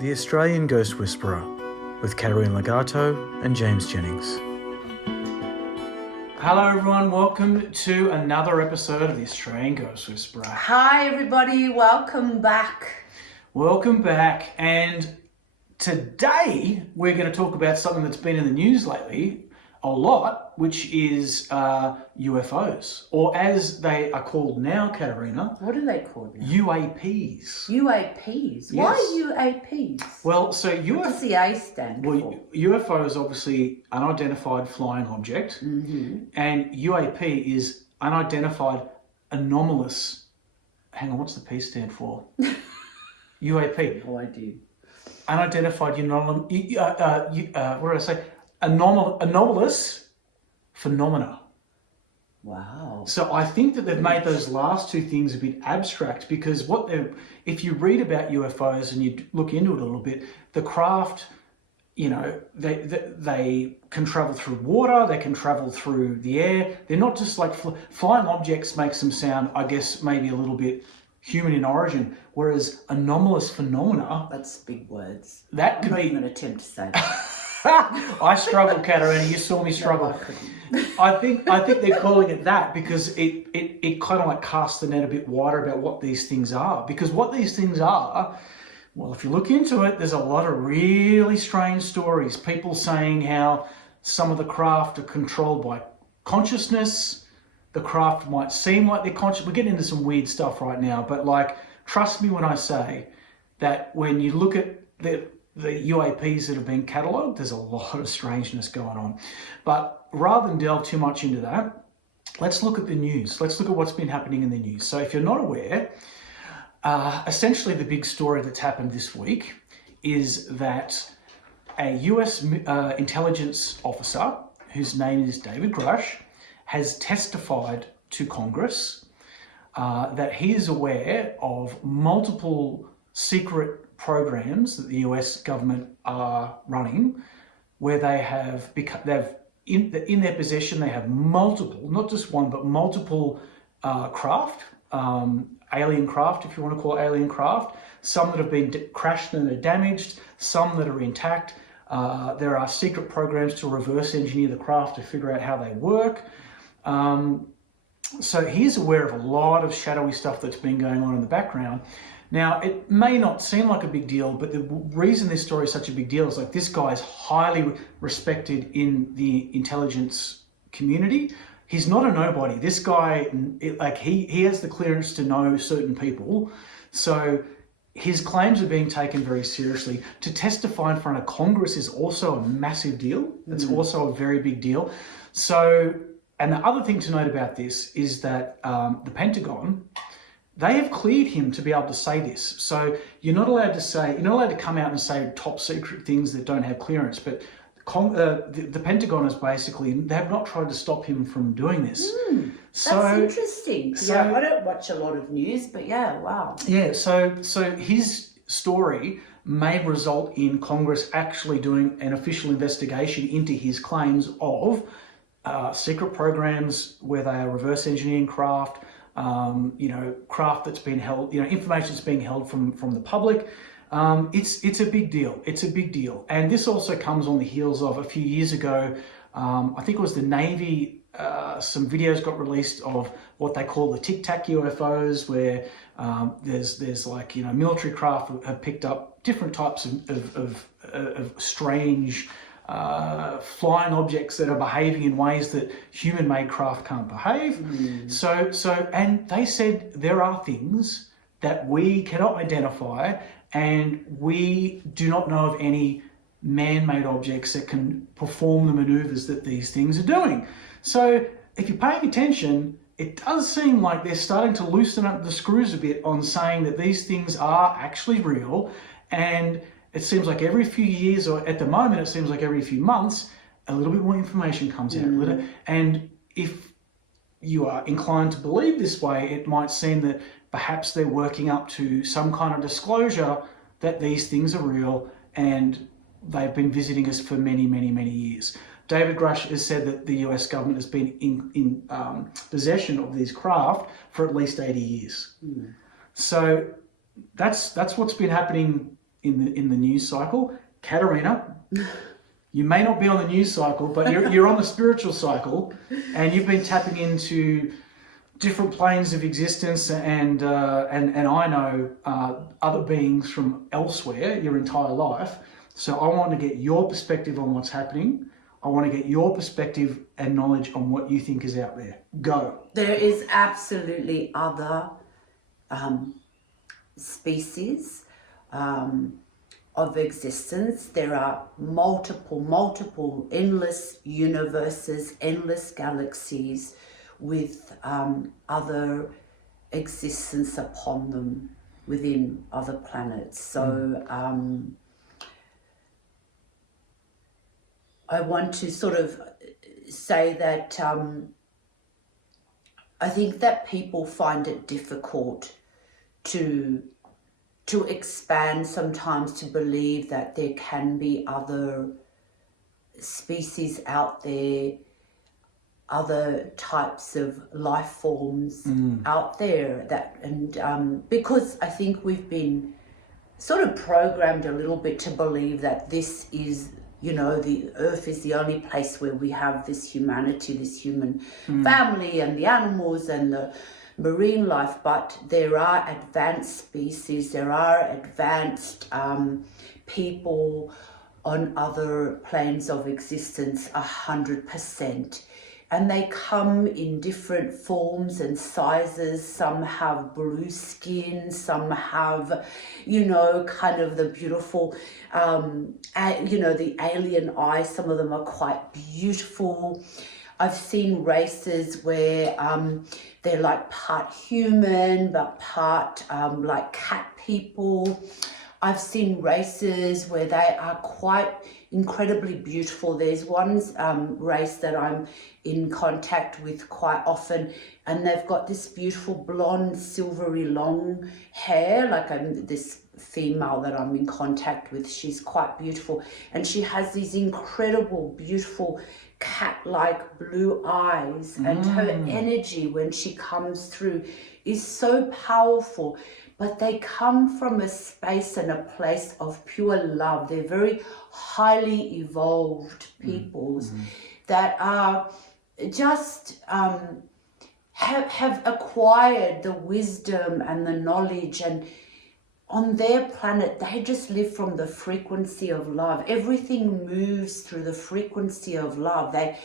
The Australian Ghost Whisperer with Caterina and James Jennings. Hello everyone, welcome to another episode of the Australian Ghost Whisperer. Hi everybody, welcome back. Welcome back, and today we're going to talk about something that's been in the news lately a lot, which is UFOs, or as they are called now, Caterina. What are they called now? UAPs. UAPs? Yes. Why UAPs? Well, so what does the A stand for? UFO is obviously unidentified flying object, and UAP is unidentified anomalous. Hang on, what's the P stand for? UAP. No idea. Unidentified what did I say? Anomalous phenomena. Wow. So I think that they've made those last two things a bit abstract, because if you read about UFOs and you look into it a little bit, the craft, you know, they can travel through water, they can travel through the air. They're not just like flying objects. Makes them sound, I guess, maybe a little bit human in origin, whereas anomalous phenomena. That's big words. That could I'm not be. even going to attempt to say that. I struggle, Caterina. You saw me struggle. No, I think they're calling it that because it kind of like casts the net a bit wider about what these things are. Because what these things are, well, if you look into it, there's a lot of really strange stories. People saying how some of the craft are controlled by consciousness. The craft might seem like they're conscious. We're getting into some weird stuff right now, but like, trust me when I say that when you look at the UAPs that have been catalogued, there's a lot of strangeness going on. But rather than delve too much into that, let's look at the news. Let's look at what's been happening in the news. So if you're not aware, essentially the big story that's happened this week is that a US intelligence officer, whose name is David Grusch, has testified to Congress that he is aware of multiple secret programs that the US government are running, where they have in their possession, they have multiple, not just one, but multiple craft, alien craft, if you want to call it alien craft, some that have been crashed and are damaged, some that are intact. There are secret programs to reverse engineer the craft to figure out how they work. So he's aware of a lot of shadowy stuff that's been going on in the background. Now, it may not seem like a big deal, but the reason this story is such a big deal is like this guy is highly respected in the intelligence community. He's not a nobody. This guy, he has the clearance to know certain people. So his claims are being taken very seriously. To testify in front of Congress is also a massive deal. It's also a very big deal. So, and the other thing to note about this is that the Pentagon, they have cleared him to be able to say this. So you're not allowed to come out and say top secret things that don't have clearance. But the Pentagon is basically, they have not tried to stop him from doing this. That's interesting. Yeah, I don't watch a lot of news, but yeah, wow. Yeah, so his story may result in Congress actually doing an official investigation into his claims of secret programs where they are reverse engineering craft, craft that's been held, information that's being held from the public. It's a big deal. It's a big deal. And this also comes on the heels of a few years ago, I think it was the Navy, some videos got released of what they call the Tic Tac UFOs, where there's like, military craft have picked up different types of strange flying objects that are behaving in ways that human-made craft can't behave. And they said there are things that we cannot identify, and we do not know of any man-made objects that can perform the maneuvers that these things are doing. So if you're paying attention, it does seem like they're starting to loosen up the screws a bit on saying that these things are actually real. And it seems like every few years, or at the moment, it seems like every few months, a little bit more information comes out. And if you are inclined to believe this way, it might seem that perhaps they're working up to some kind of disclosure that these things are real and they've been visiting us for many, many, many years. David Grusch has said that the US government has been in possession of these craft for at least 80 years. So that's what's been happening in the news cycle. Caterina, you may not be on the news cycle, but you're on the spiritual cycle, and you've been tapping into different planes of existence, and I know other beings from elsewhere your entire life. So I want to get your perspective on what's happening. I want to get your perspective and knowledge on what you think is out there. Go. There is absolutely other species of existence. There are multiple, endless universes, endless galaxies with other existence upon them within other planets. So I want to sort of say that I think that people find it difficult to expand sometimes, to believe that there can be other species out there, other types of life forms out there, because I think we've been sort of programmed a little bit to believe that this is, the earth is the only place where we have this humanity, this human family, and the animals and the marine life. But there are advanced species, there are advanced people on other planes of existence, 100%. And they come in different forms and sizes. Some have blue skin, some have, kind of the beautiful, the alien eye. Some of them are quite beautiful. I've seen races where they're like part human, but part like cat people. I've seen races where they are quite incredibly beautiful. There's one race that I'm in contact with quite often, and they've got this beautiful blonde, silvery, long hair. Like this female that I'm in contact with, she's quite beautiful, and she has these incredible, beautiful cat-like blue eyes, and her energy when she comes through is so powerful. But they come from a space and a place of pure love. They're very highly evolved peoples that are just have acquired the wisdom and the knowledge, and on their planet they just live from the frequency of love. Everything moves through the frequency of love. They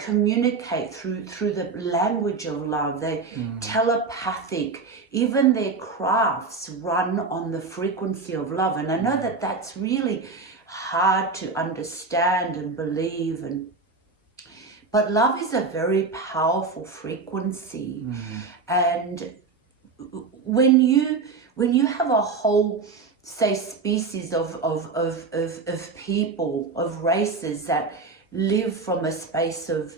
communicate through the language of love. They telepathic. Even their crafts run on the frequency of love. And I know that that's really hard to understand and believe. But love is a very powerful frequency. And when you have a whole, say, species of people, of races that live from a space of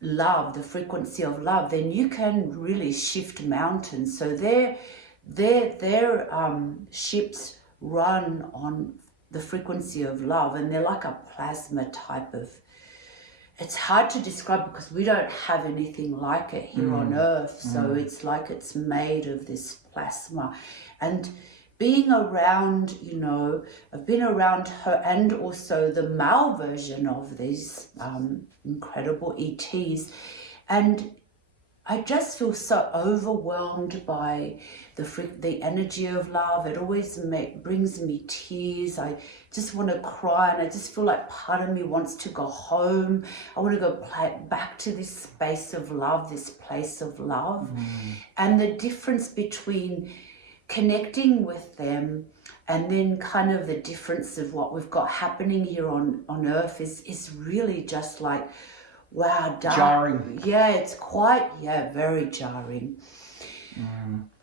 love, the frequency of love, then you can really shift mountains. So their ships run on the frequency of love, and they're like a plasma type of. It's hard to describe because we don't have anything like it here on Earth. So it's like it's made of this plasma. And being around, I've been around her and also the male version of these incredible ETs. And I just feel so overwhelmed by the energy of love. It always brings me tears. I just want to cry, and I just feel like part of me wants to go home. I want to go back to this space of love, this place of love. And the difference between connecting with them and then kind of the difference of what we've got happening here on Earth is really just like, wow, jarring. Yeah, it's quite, very jarring.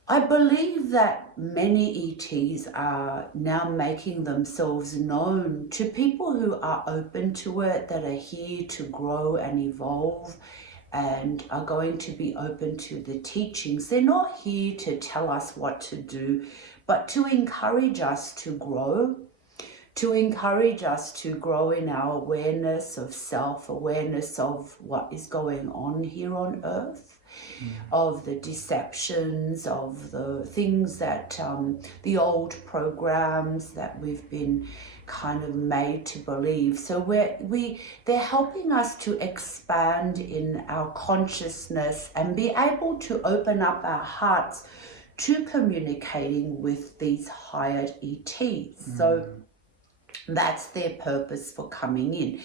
I believe that many ETs are now making themselves known to people who are open to it, that are here to grow and evolve and are going to be open to the teachings. They're not here to tell us what to do, but to encourage us to grow, in our awareness of self, awareness of what is going on here on Earth. of the deceptions, of the things that the old programs that we've been kind of made to believe. So they're helping us to expand in our consciousness and be able to open up our hearts to communicating with these higher ETs. So that's their purpose for coming in.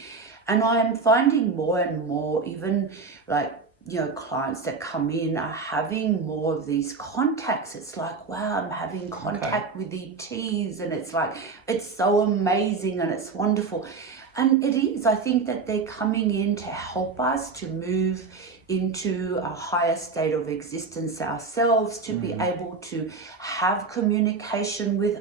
And I'm finding more and more, even like, you know, clients that come in are having more of these contacts. It's like, wow, I'm having contact with ETs, and it's like, it's so amazing and it's wonderful. And it is, I think that they're coming in to help us to move into a higher state of existence ourselves, to be able to have communication with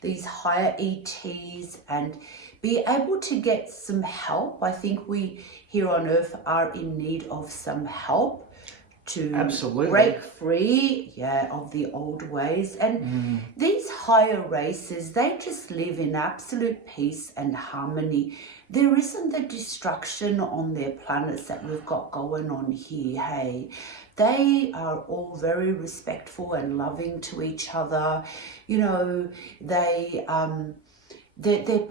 these higher ETs, and be able to get some help. I think we here on Earth are in need of some help to break free, of the old ways. And these higher races, they just live in absolute peace and harmony. There isn't the destruction on their planets that we've got going on here, hey. They are all very respectful and loving to each other. You know, their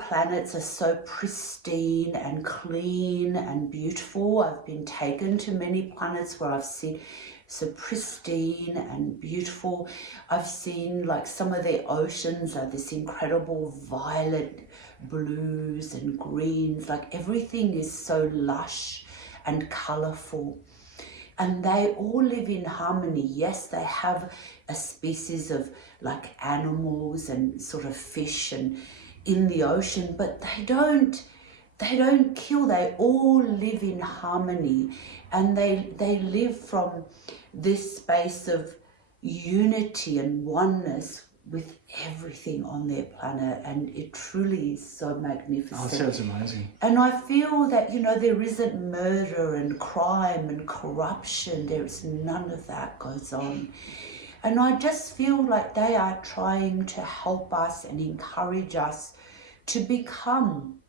planets are so pristine and clean and beautiful. I've been taken to many planets where I've seen so pristine and beautiful. I've seen like some of their oceans are this incredible violet blues and greens. Like everything is so lush and colorful. And they all live in harmony. Yes, they have a species of like animals and sort of fish and in the ocean, but they don't kill. They all live in harmony, and they live from this space of unity and oneness with everything on their planet, and it truly is so magnificent. Oh, it sounds amazing. And I feel that, you know, there isn't murder and crime and corruption. There's none of that goes on. And I just feel like they are trying to help us and encourage us to become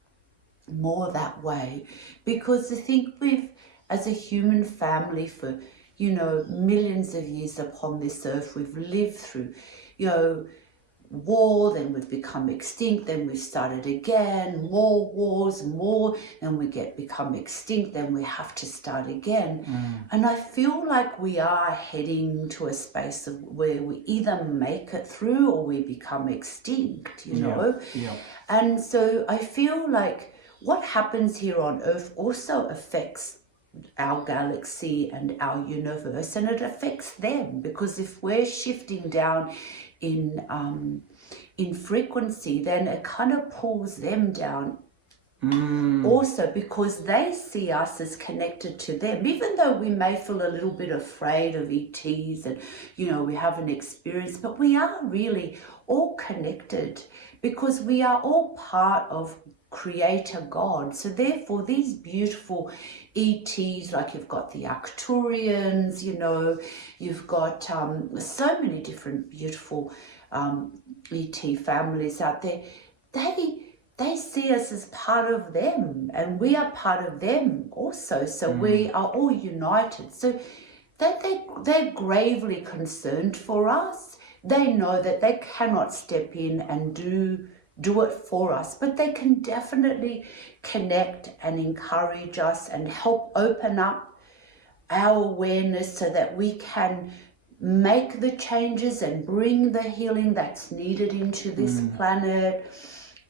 more that way. Because I think we've, as a human family for, you know, millions of years upon this earth, we've lived through, you know, war, then we've become extinct, then we've started again, more wars, more, then we become extinct, then we have to start again. And I feel like we are heading to a space of where we either make it through or we become extinct, you know. And so I feel like what happens here on Earth also affects our galaxy and our universe, and it affects them, because if we're shifting down in frequency, then it kind of pulls them down also, because they see us as connected to them, even though we may feel a little bit afraid of ETs and, you know, we haven't experienced, but we are really all connected, because we are all part of Creator God. So therefore these beautiful ETs, like you've got the Arcturians, you know, you've got so many different beautiful ET families out there. They see us as part of them, and we are part of them also. So we are all united. So they're gravely concerned for us. They know that they cannot step in and do it for us, but they can definitely connect and encourage us and help open up our awareness so that we can make the changes and bring the healing that's needed into this planet,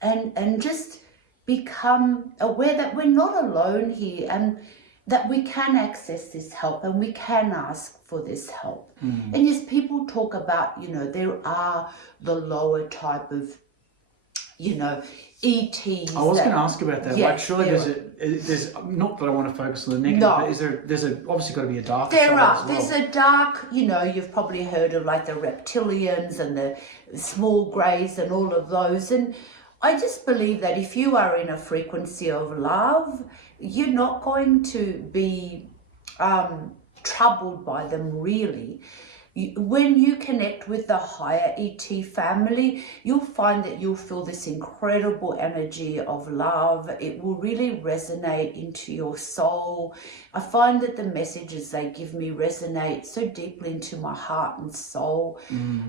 and just become aware that we're not alone here, and that we can access this help and we can ask for this help. And yes, people talk about, you know, there are the lower type of, you know, ETs. I was going to ask about that. Yes, like, surely there's not that I want to focus on the negative, but there's obviously got to be a dark side as well. There's a dark, you know, you've probably heard of like the reptilians and the small greys and all of those. And I just believe that if you are in a frequency of love, you're not going to be troubled by them, really. when you connect with the higher ET family, you'll find that you'll feel this incredible energy of love. It will really resonate into your soul. I find that the messages they give me resonate so deeply into my heart and soul.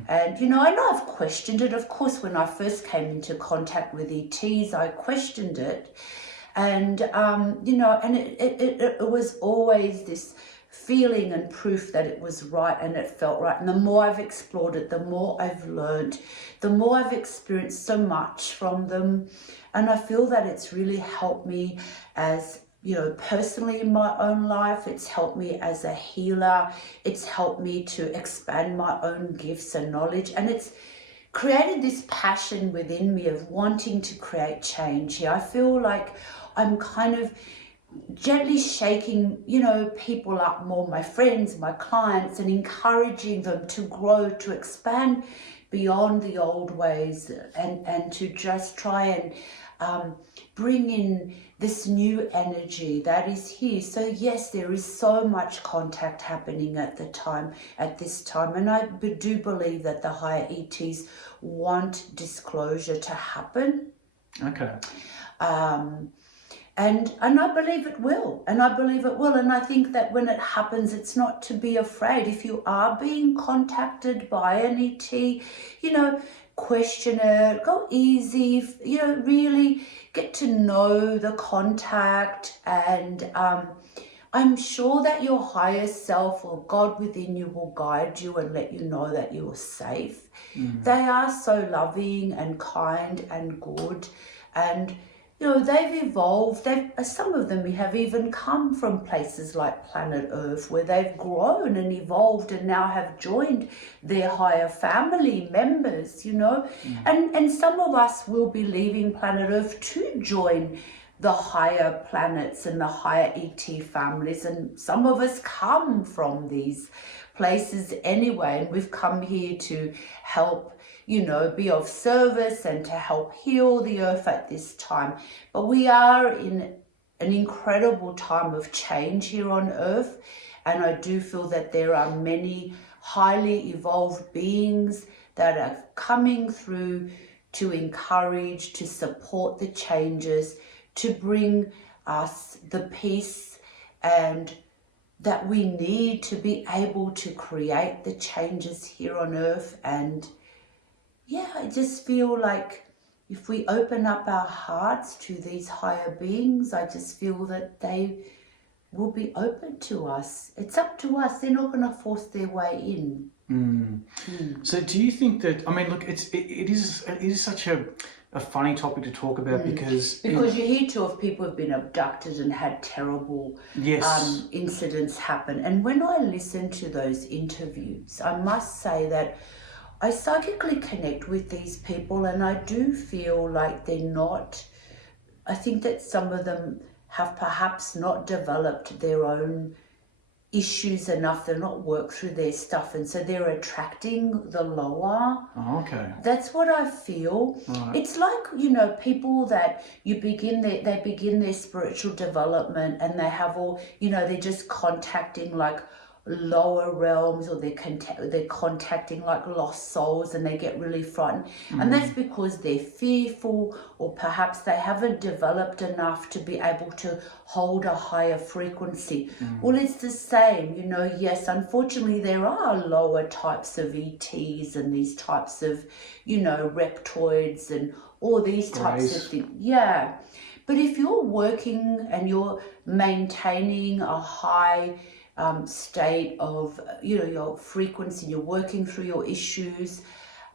And, you know, I know I've questioned it. Of course, when I first came into contact with ETs, I questioned it. And, you know, and it was always this feeling and proof that it was right and it felt right. And the more I've explored it, the more I've learned, the more I've experienced so much from them. And I feel that it's really helped me as, you know, personally in my own life. It's helped me as a healer. It's helped me to expand my own gifts and knowledge. And it's created this passion within me of wanting to create change here. I feel like I'm kind of gently shaking, you know, people up more, my friends, my clients, and encouraging them to grow, to expand beyond the old ways, and to just try and bring in this new energy that is here. So yes, there is so much contact happening at this time, and I do believe that the higher ETs want disclosure to happen. Okay. And I believe it will, and I think that when it happens, it's not to be afraid. If you are being contacted by an ET, you know, question it, go easy, you know, really get to know the contact, and I'm sure that your higher self or God within you will guide you and let you know that you are safe. They are so loving and kind and good, and you know, they've evolved. Some of them have even come from places like planet Earth, where they've grown and evolved and now have joined their higher family members, you know. And some of us will be leaving planet Earth to join the higher planets and the higher ET families. And some of us come from these places anyway, and we've come here to help, you know, be of service and to help heal the earth at this time. But we are in an incredible time of change here on earth, and I do feel that there are many highly evolved beings that are coming through to encourage, to support the changes, to bring us the peace and that we need to be able to create the changes here on earth. And yeah, I just feel like if we open up our hearts to these higher beings, I just feel that they will be open to us. It's up to us. They're not going to force their way in. So do you think that, I mean, look, it is such a funny topic to talk about because you hear too of people who've been abducted and had terrible incidents happen. And when I listen to those interviews, I must say that I psychically connect with these people, and I do feel like they're not, I think that some of them have perhaps not developed their own issues enough. They're not worked through their stuff, and so they're attracting the lower. Oh, okay. That's what I feel. Right. It's like, you know, people that they begin their spiritual development, and they have all, you know, they're just contacting like lower realms, or they're contacting like lost souls, and they get really frightened. And that's because they're fearful, or perhaps they haven't developed enough to be able to hold a higher frequency. Well, it's the same, you know. Yes, unfortunately there are lower types of ETs and these types of, you know, reptoids and all these types of things. Yeah, but if you're working and you're maintaining a high state of, you know, your frequency, you're working through your issues,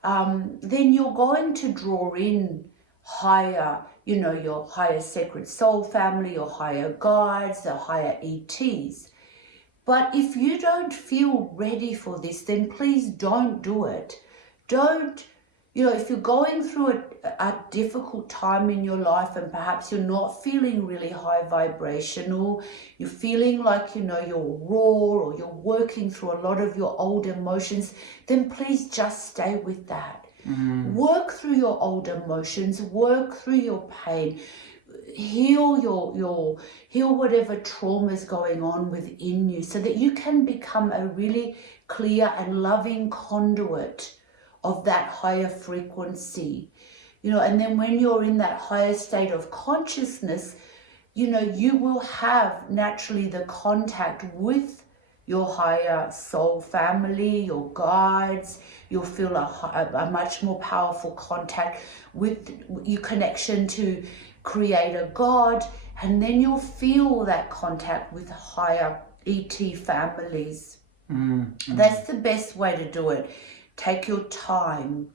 then you're going to draw in higher, you know, your higher sacred soul family, your higher guides, the higher ETs. But if you don't feel ready for this, then please don't do it. Don't, you know, if you're going through a difficult time in your life, and perhaps you're not feeling really high vibrational, you're feeling like, you know, you're raw, or you're working through a lot of your old emotions, then please just stay with that. Work through your old emotions, work through your pain, heal heal whatever trauma is going on within you, so that you can become a really clear and loving conduit of that higher frequency. And then when you're in that higher state of consciousness, you will have naturally the contact with your higher soul family, your guides. You'll feel a much more powerful contact with your connection to Creator God, and then you'll feel that contact with higher ET families. That's the best way to do it. Take your time.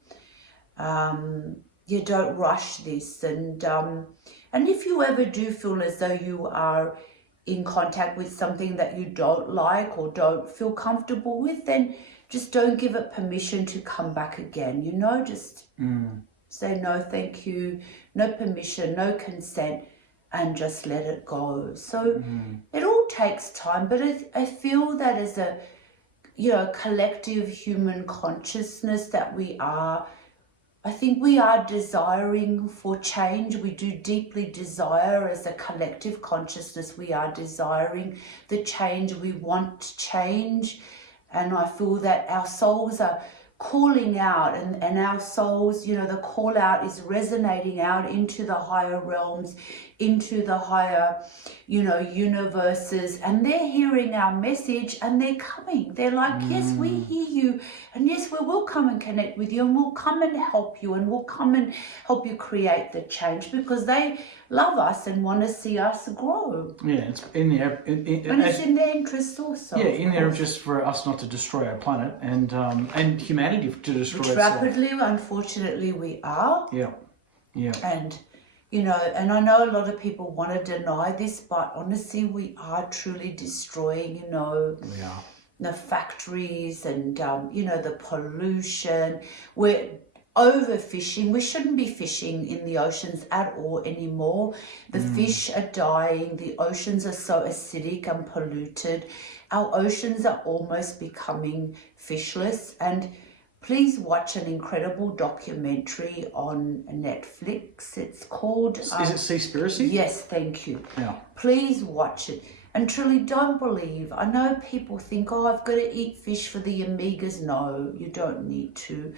You don't rush this, and if you ever do feel as though you are in contact with something that you don't like or don't feel comfortable with, then just don't give it permission to come back again. Just say no, thank you, no permission, no consent, and just let it go. So it all takes time, but I feel that as a collective human consciousness that we are, I think we are desiring for change. We do deeply desire as a collective consciousness. We are desiring the change. We want change. And I feel that our souls are calling out, and our souls, the call out is resonating out into the higher realms, into the higher, universes, and they're hearing our message and they're coming. They're like, yes, we hear you, and yes, we will come and connect with you, and we'll come and help you, and we'll come and help you create the change, because they love us and want to see us grow. Yeah, it's in there. And it's in their interest also. Yeah, in there just for us not to destroy our planet and humanity to destroy Which itself. rapidly, unfortunately, we are. Yeah. And, and I know a lot of people want to deny this, but honestly, we are truly destroying, We are. the factories and, the pollution. We're overfishing. We shouldn't be fishing in the oceans at all anymore. The fish are dying. The oceans are so acidic and polluted. Our oceans are almost becoming fishless. And please watch an incredible documentary on Netflix. It's called... Is it Seaspiracy? Yes, thank you. Yeah. Please watch it. And truly don't believe. I know people think, I've got to eat fish for the omegas. No, you don't need to.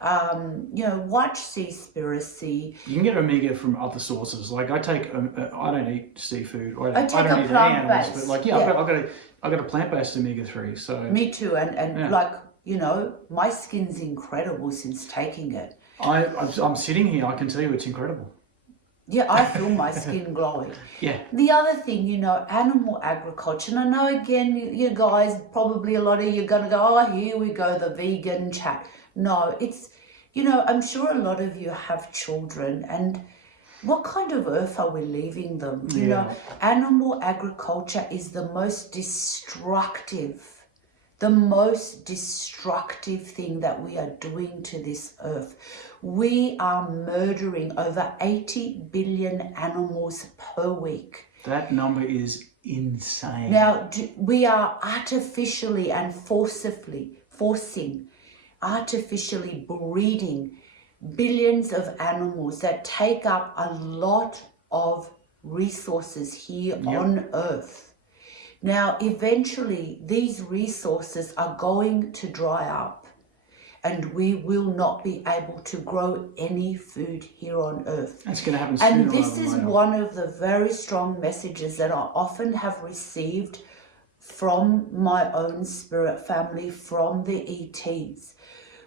Watch Seaspiracy. You can get omega from other sources. Like I don't eat seafood. I take don't a eat plant-based. animals, but I've got a plant-based omega-3. So Me too. And my skin's incredible since taking it. I'm sitting here. I can tell you it's incredible. Yeah, I feel my skin glowing. Yeah. The other thing, animal agriculture. And I know, again, you guys, probably a lot of you are going to go, here we go, the vegan chat. No, it's, I'm sure a lot of you have children, and what kind of earth are we leaving them? Animal agriculture is the most destructive thing that we are doing to this earth. We are murdering over 80 billion animals per week. That number is insane. Now, we are artificially and artificially breeding billions of animals that take up a lot of resources here on Earth. Now, eventually, these resources are going to dry up, and we will not be able to grow any food here on Earth. That's going to happen sooner And this rather is than later. one of the very strong messages that I often have received from my own spirit family, from the ETs.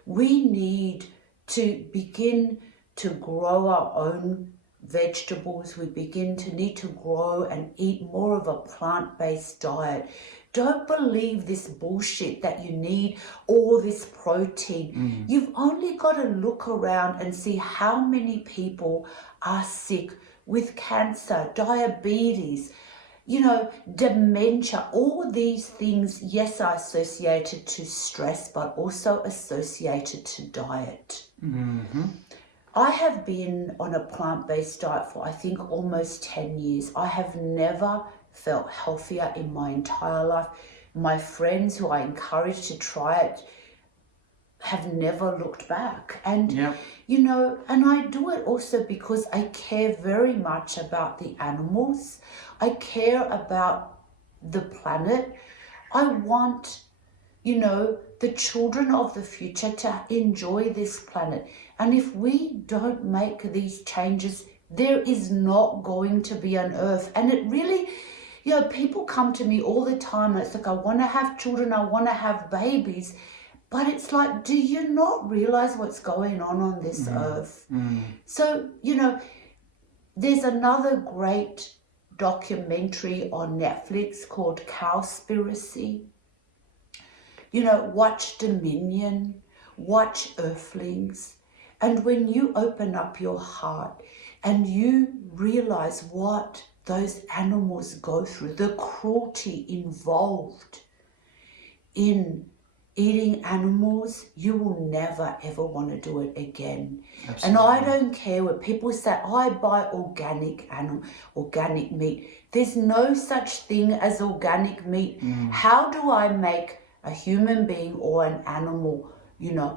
We need to begin to grow our own vegetables. We need to grow and eat more of a plant-based diet. Don't believe this bullshit that you need all this protein. You've only got to look around and see how many people are sick with cancer, diabetes, dementia. All these things, yes, are associated to stress, but also associated to diet. I have been on a plant-based diet for, I think, almost 10 years. I have never felt healthier in my entire life. My friends who I encouraged to try it have never looked back. And, and I do it also because I care very much about the animals. I care about the planet. I want, the children of the future to enjoy this planet. And if we don't make these changes, there is not going to be an earth. And it really, people come to me all the time and it's like, I want to have children, I want to have babies. But it's like, do you not realize what's going on this earth? So, there's another great documentary on Netflix called Cowspiracy. Watch Dominion, watch Earthlings. And when you open up your heart and you realize what those animals go through, the cruelty involved in eating animals, you will never ever want to do it again. Absolutely. And I don't care when people say, I buy organic meat. There's no such thing as organic meat. How do I make a human being or an animal,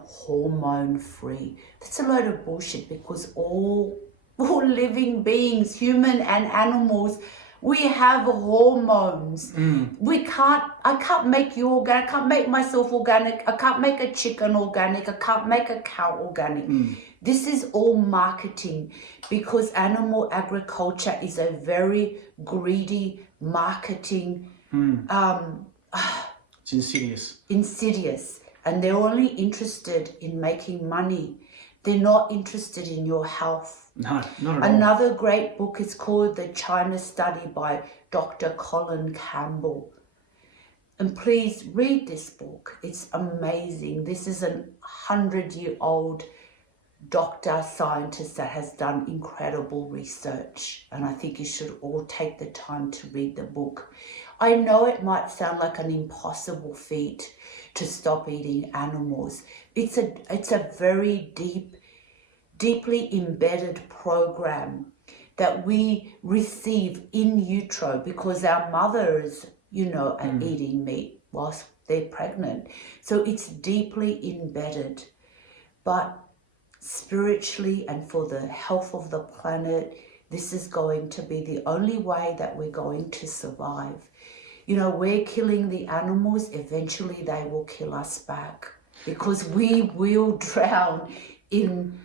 hormone free? That's a load of bullshit, because all living beings, human and animals, we have hormones. I can't make you organic. I can't make myself organic. I can't make a chicken organic. I can't make a cow organic. This is all marketing, because animal agriculture is a very greedy marketing. It's insidious. And they're only interested in making money. They're not interested in your health. No, not at all. Another great book is called The China Study by Dr. Colin Campbell. And please read this book. It's amazing. This is a 100-year-old doctor, scientist that has done incredible research. And I think you should all take the time to read the book. I know it might sound like an impossible feat to stop eating animals. It's a very deeply embedded program that we receive in utero, because our mothers, are eating meat whilst they're pregnant. So it's deeply embedded. But spiritually and for the health of the planet, this is going to be the only way that we're going to survive. We're killing the animals, eventually they will kill us back, because we will drown in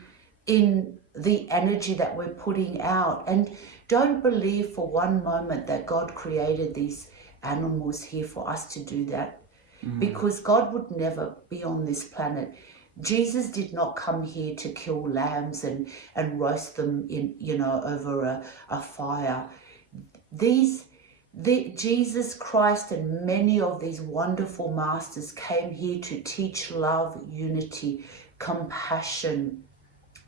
the energy that we're putting out. And don't believe for one moment that God created these animals here for us to do that, because God would never be on this planet. Jesus did not come here to kill lambs and roast them over a fire. Jesus Christ and many of these wonderful masters came here to teach love, unity, compassion.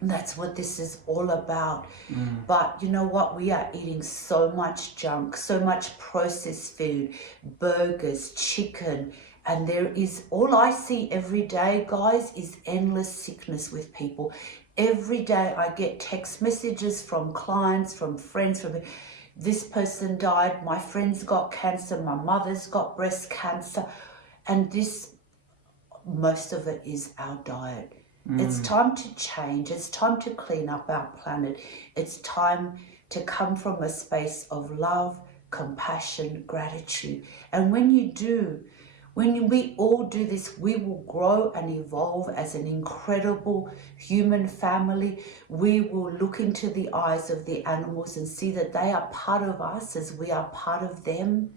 That's what this is all about. But you know what? We are eating so much junk, so much processed food, burgers, chicken. And there is, all I see every day, guys, is endless sickness with people. Every day I get text messages from clients, from friends, from this person died, my friend's got cancer, my mother's got breast cancer. And most of it is our diet. It's time to change. It's time to clean up our planet. It's time to come from a space of love, compassion, gratitude. And when you do, when we all do this, we will grow and evolve as an incredible human family. We will look into the eyes of the animals and see that they are part of us as we are part of them.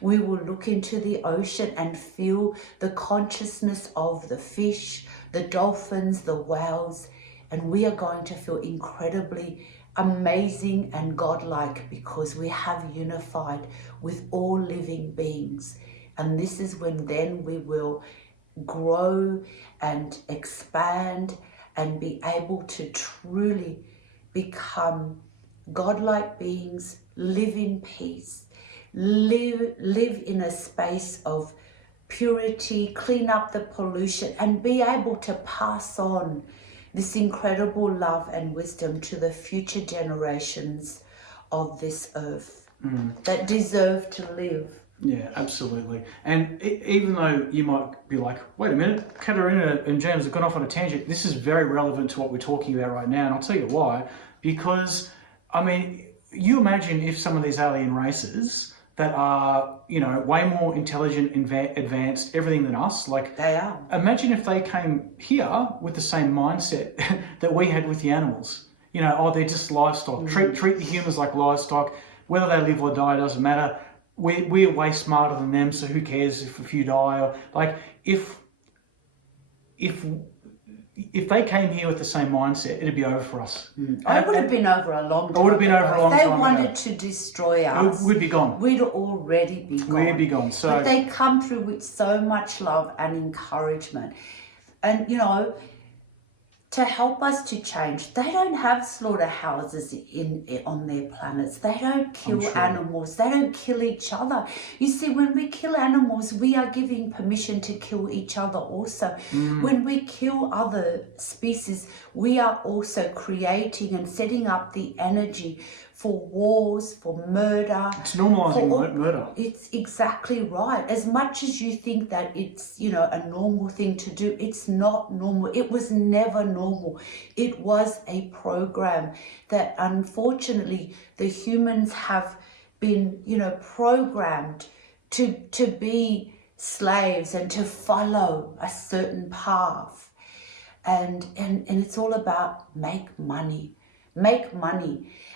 We will look into the ocean and feel the consciousness of the fish, the dolphins, the whales, and we are going to feel incredibly amazing and godlike, because we have unified with all living beings. And this is when then we will grow and expand and be able to truly become godlike beings, live in peace, live in a space of purity, clean up the pollution, and be able to pass on this incredible love and wisdom to the future generations of this earth that deserve to live. Yeah, absolutely. And even though you might be like, wait a minute, Caterina and James have gone off on a tangent, this is very relevant to what we're talking about right now, and I'll tell you why. Because, I mean, you imagine if some of these alien races that are, way more intelligent, advanced, everything than us. Like, They are. imagine if they came here with the same mindset that we had with the animals. They're just livestock. Treat the humans like livestock. Whether they live or die doesn't matter. We're way smarter than them, so who cares if a few die? Or, like, if they came here with the same mindset, it'd be over for us. It would have been over a long time. It would have been over a long time If ago. they wanted to destroy us, We'd be gone. We'd already be gone. We'd be gone. So, but they come through with so much love and encouragement. And, to help us to change, they don't have slaughterhouses on their planets. They don't kill animals. They don't kill each other. You see, when we kill animals, we are giving permission to kill each other also. When we kill other species, we are also creating and setting up the energy for wars, for murder. It's normalising murder. It's exactly right. As much as you think that it's, a normal thing to do, it's not normal. It was never normal. It was a program that unfortunately the humans have been, programmed to be slaves and to follow a certain path. And it's all about make money.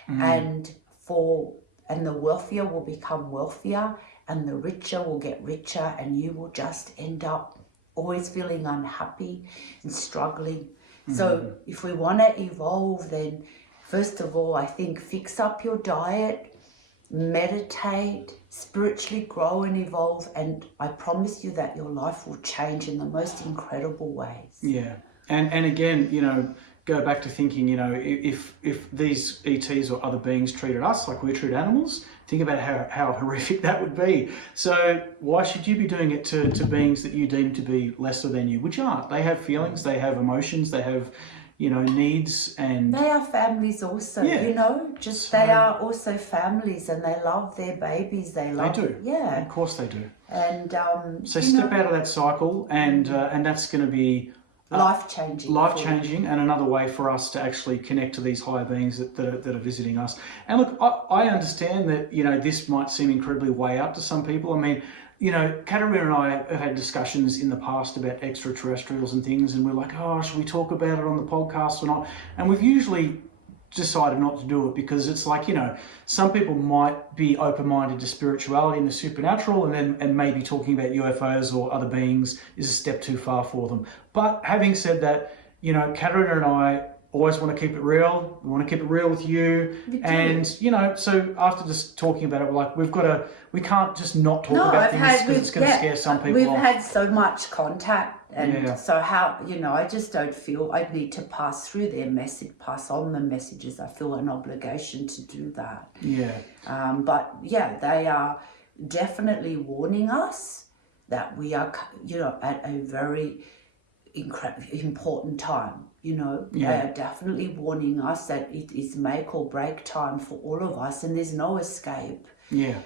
And the wealthier will become wealthier, and the richer will get richer, and you will just end up always feeling unhappy and struggling. So if we want to evolve, then first of all, I think fix up your diet, meditate, spiritually grow and evolve, and I promise you that your life will change in the most incredible ways. Yeah. And again, go back to thinking, if these ETs or other beings treated us like we treat animals, think about how horrific that would be. So why should you be doing it to beings that you deem to be lesser than you, which aren't? They have feelings, they have emotions, they have, needs, and they are families also, they are also families, and they love their babies. They do. Yeah. Of course they do. And so step out of that cycle, and that's going to be life-changing, and another way for us to actually connect to these higher beings that are visiting us. And look, I understand that, this might seem incredibly way out to some people. I mean, Caterina and I have had discussions in the past about extraterrestrials and things, and we're like, oh, should we talk about it on the podcast or not? And we've usually decided not to do it because it's like, some people might be open-minded to spirituality and the supernatural, and maybe talking about UFOs or other beings is a step too far for them. But having said that, Caterina and I always want to keep it real. We want to keep it real with you. And, so after just talking about it, we're like, we can't just not talk about things because it's going to scare some people We've off. had so much contact. And so I just don't feel I need to pass on the messages. I feel an obligation to do that. Yeah. But they are definitely warning us that we are, at a very important time. They are definitely warning us that it is make or break time for all of us, and there's no escape. Yeah.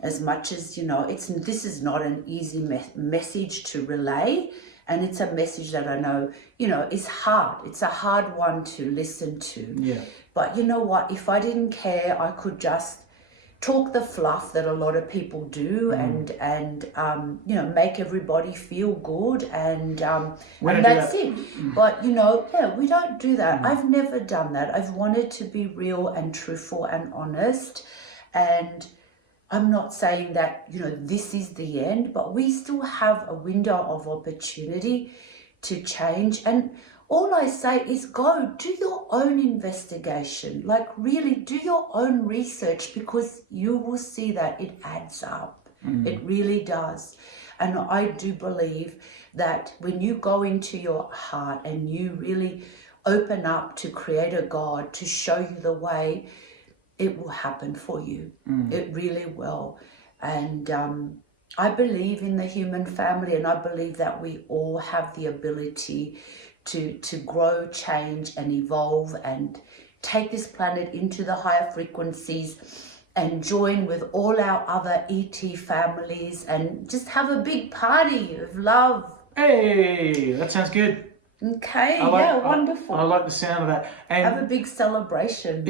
As much as, this is not an easy message to relay, and it's a message that I know, is hard. It's a hard one to listen to. Yeah. But you know what? If I didn't care, I could just talk the fluff that a lot of people do, and make everybody feel good, and that's it. But we don't do that. I've never done that. I've wanted to be real and truthful and honest, and I'm not saying that this is the end, but we still have a window of opportunity to change. And all I say is go do your own investigation, like really do your own research, because you will see that it adds up. It really does. And I do believe that when you go into your heart and you really open up to Creator God to show you the way, it will happen for you. It really will. And I believe in the human family, and I believe that we all have the ability to grow, change, and evolve, and take this planet into the higher frequencies, and join with all our other ET families, and just have a big party of love. Hey, that sounds good. Okay, wonderful. I like the sound of that. And have a big celebration.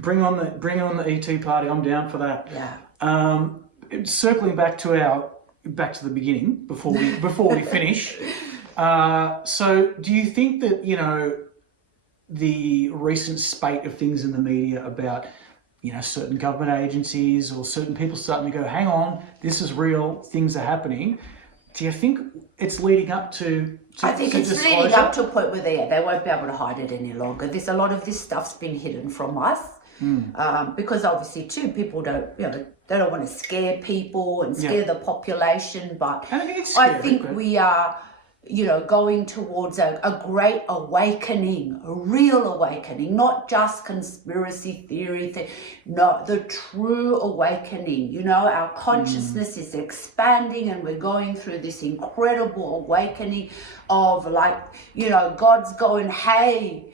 Bring on the ET party. I'm down for that. Yeah. Circling back to the beginning before we finish. So, do you think that the recent spate of things in the media about certain government agencies or certain people starting to go, hang on, this is real, things are happening? Do you think it's leading up to I think it's disclosure? leading up to a point where they won't be able to hide it any longer. There's a lot of this stuff's been hidden from us because obviously too people don't they don't want to scare people and scare the population. But I think we are going towards a great awakening, a real awakening, not just conspiracy theory, no, the true awakening. Our consciousness is expanding and we're going through this incredible awakening of God's going, hey,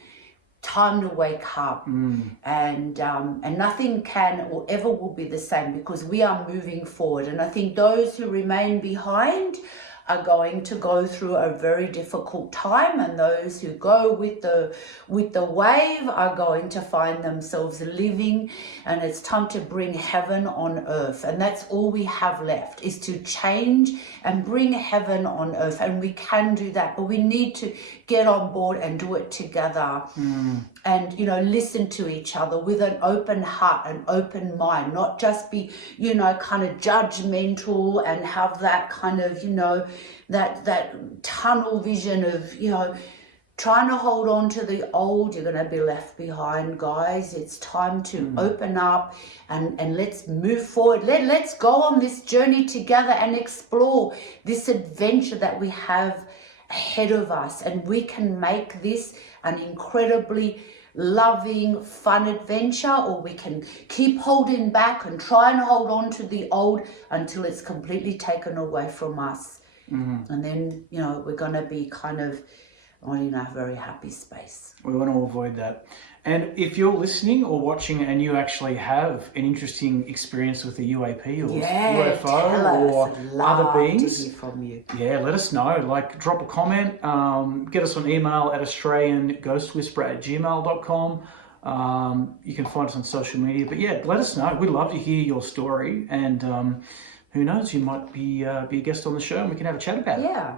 time to wake up. And nothing can or ever will be the same because we are moving forward. And I think those who remain behind are going to go through a very difficult time, and those who go with the wave are going to find themselves living, and it's time to bring heaven on earth. And that's all we have left, is to change and bring heaven on earth. And we can do that, but we need to get on board and do it together. And listen to each other with an open heart, an open mind, not just be kind of judgmental and have that kind of that tunnel vision of trying to hold on to the old. You're going to be left behind, guys. It's time to open up and let's move forward. Let's go on this journey together and explore this adventure that we have ahead of us, and we can make this an incredibly loving, fun adventure, or we can keep holding back and try and hold on to the old until it's completely taken away from us. And then we're going to be kind of in a very happy space. We want to avoid that. And if you're listening or watching and you actually have an interesting experience with a UAP or UFO or other beings, to hear from you. Let us know. Drop a comment, get us on email at australianghostwhisperer@gmail.com. You can find us on social media. But let us know. We'd love to hear your story, and who knows, you might be a guest on the show and we can have a chat about it. Yeah.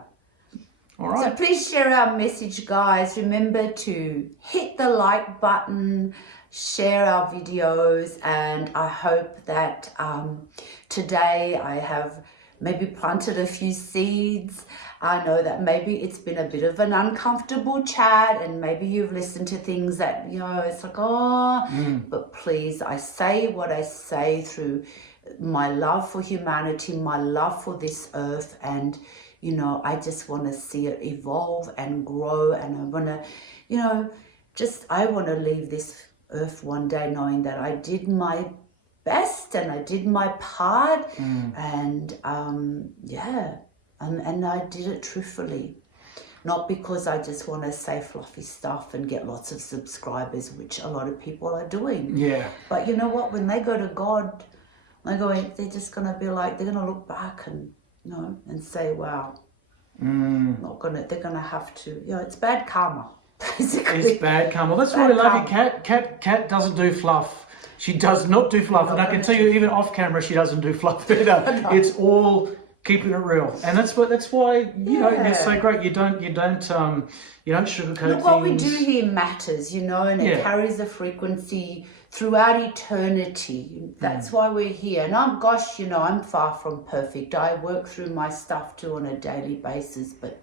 All right. So please share our message, guys. Remember to hit the like button, share our videos, and I hope that today I have maybe planted a few seeds. I know that maybe it's been a bit of an uncomfortable chat, and maybe you've listened to things that, it's like, but please, I say what I say through my love for humanity, my love for this earth, and I just want to see it evolve and grow, and I want to, I want to leave this earth one day knowing that I did my best and I did my part, and and I did it truthfully, not because I just want to say fluffy stuff and get lots of subscribers, which a lot of people are doing. Yeah. But you know what? When they go to God, they're just going to be like, they're going to look back and and say, wow, they're going to have to, it's bad karma, basically. It's bad karma. That's why I love you, Kat. Kat doesn't do fluff. She does not do fluff. And I can tell you, even off camera, she doesn't do fluff either. No. It's all keeping it real. And that's why, you're so great. You don't sugarcoat things. What we do here matters, and it carries a frequency throughout eternity. That's why we're here. And I'm far from perfect. I work through my stuff too on a daily basis, but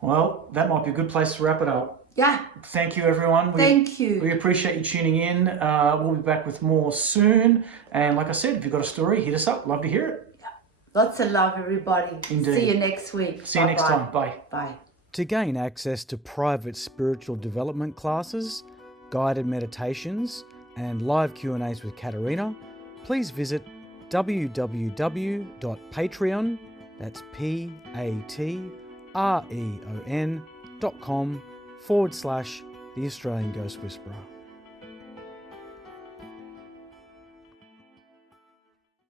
Well, that might be a good place to wrap it up. Yeah. Thank you, everyone. Thank you. We appreciate you tuning in. We'll be back with more soon. And like I said, if you've got a story, hit us up. Love to hear it. Yeah. Lots of love, everybody. Indeed. See you next week. See you next time. Bye. Bye. To gain access to private spiritual development classes, guided meditations, and live Q&As with Caterina, please visit www.patreon, that's patreon.com/The Australian Ghost Whisperer.